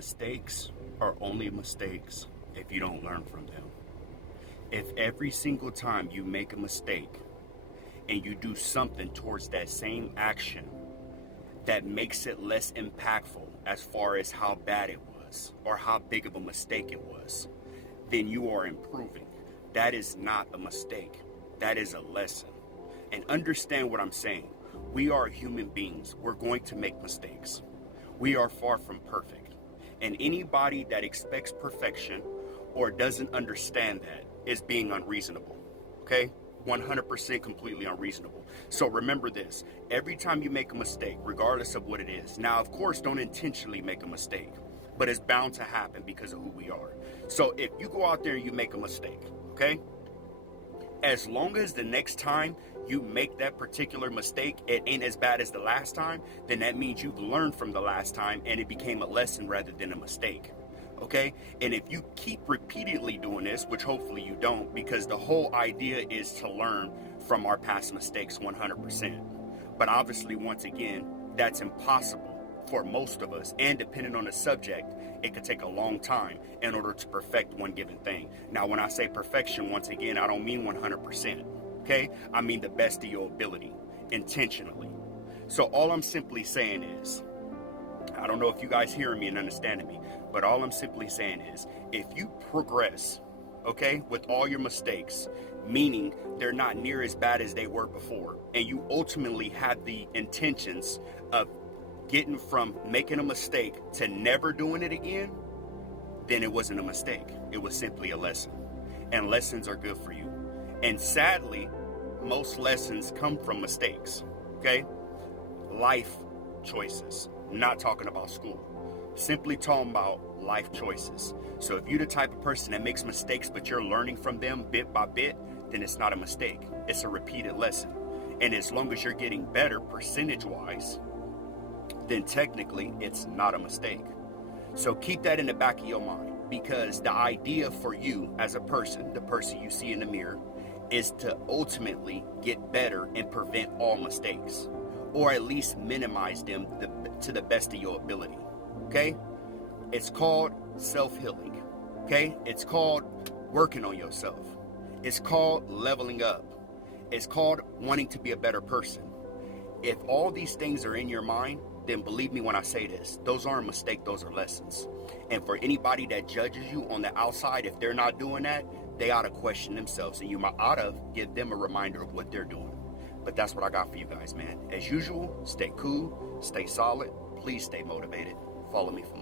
Mistakes are only mistakes if you don't learn from them. If every single time you make a mistake and you do something towards that same action that makes it less impactful as far as how bad it was or how big of a mistake it was, then you are improving. That is not a mistake. That is a lesson. And understand what I'm saying. We are human beings. We're going to make mistakes. We are far from perfect. And anybody that expects perfection or doesn't understand that is being unreasonable. Okay? 100% completely unreasonable. So remember this. Every time you make a mistake, regardless of what it is. Now, of course, don't intentionally make a mistake, but it's bound to happen because of who we are. So if you go out there and you make a mistake, okay? As long as the next time you make that particular mistake, it ain't as bad as the last time, then that means you've learned from the last time and it became a lesson rather than a mistake. Okay? And if you keep repeatedly doing this, which hopefully you don't, because the whole idea is to learn from our past mistakes 100%. But obviously, once again, that's impossible for most of us. And depending on the subject, it could take a long time in order to perfect one given thing. Now, when I say perfection, once again, I don't mean 100%. Okay? I mean the best of your ability, intentionally. So all I'm simply saying is, I don't know if you guys hearing me and understanding me, but all I'm simply saying is, if you progress, okay, with all your mistakes, meaning they're not near as bad as they were before, and you ultimately have the intentions of getting from making a mistake to never doing it again, then it wasn't a mistake. It was simply a lesson. And lessons are good for you. And sadly, most lessons come from mistakes, okay? Life choices. I'm not talking about school. Simply talking about life choices. So if you're the type of person that makes mistakes, but you're learning from them bit by bit, then it's not a mistake. It's a repeated lesson. And as long as you're getting better percentage-wise, then technically it's not a mistake. So keep that in the back of your mind, because the idea for you as a person, the person you see in the mirror, is to ultimately get better and prevent all mistakes, or at least minimize them to the best of your ability. Okay? It's called self-healing. Okay? It's called working on yourself. It's called leveling up. It's called wanting to be a better person. If all these things are in your mind, then believe me when I say this, those aren't a mistake, those are lessons. And for anybody that judges you on the outside, if they're not doing that, they ought to question themselves, and you ought to give them a reminder of what they're doing. But that's what I got for you guys, man. As usual, stay cool, stay solid, please stay motivated. Follow me for more.